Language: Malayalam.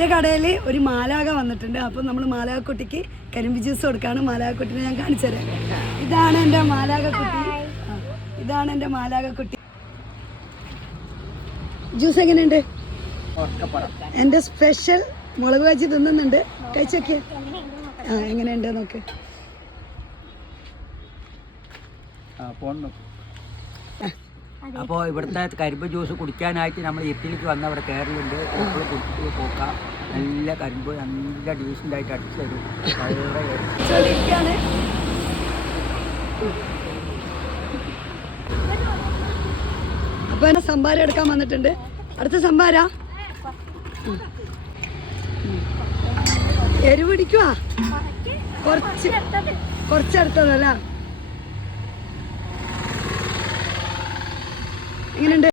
എൻ്റെ കടയിൽ ഒരു മാലാക വന്നിട്ടുണ്ട്. അപ്പം നമ്മൾ മാലാകക്കുട്ടിക്ക് കരിമ്പ് ജ്യൂസ് കൊടുക്കാണ്. മാലാകക്കുട്ടിനെ ഞാൻ കാണിച്ചു തരാം. ഇതാണ് എൻ്റെ മാലാകക്കുട്ടി. ഇതാണ് എൻ്റെ മാലാകക്കുട്ടി. ജ്യൂസ് എങ്ങനെയുണ്ട്? എൻ്റെ സ്പെഷ്യൽ മുളക് ബജി തിന്നുന്നുണ്ട്. കഴിച്ചൊക്കെ എങ്ങനെയുണ്ട് നോക്ക്. അപ്പോൾ ഇവിടുത്തെ കരിമ്പ് ജ്യൂസ് കുടിക്കാനായിട്ട് നമ്മൾ ഇറ്റലിക്ക് വന്ന് അവിടെ കയറലുണ്ട്. എപ്പോഴും കുടിച്ചിട്ട് പോക്കാം. നല്ല കരിമ്പ് നല്ല ഡീസൻ്റായിട്ട് അടിച്ചു തരും. അപ്പോൾ എന്നെ സംഭാരം എടുക്കാൻ വന്നിട്ടുണ്ട്. അടുത്ത സംഭാര എരിവ് പിടിക്കുവാ. കുറച്ചെടുത്തതല്ല. എങ്ങനെയുണ്ട്?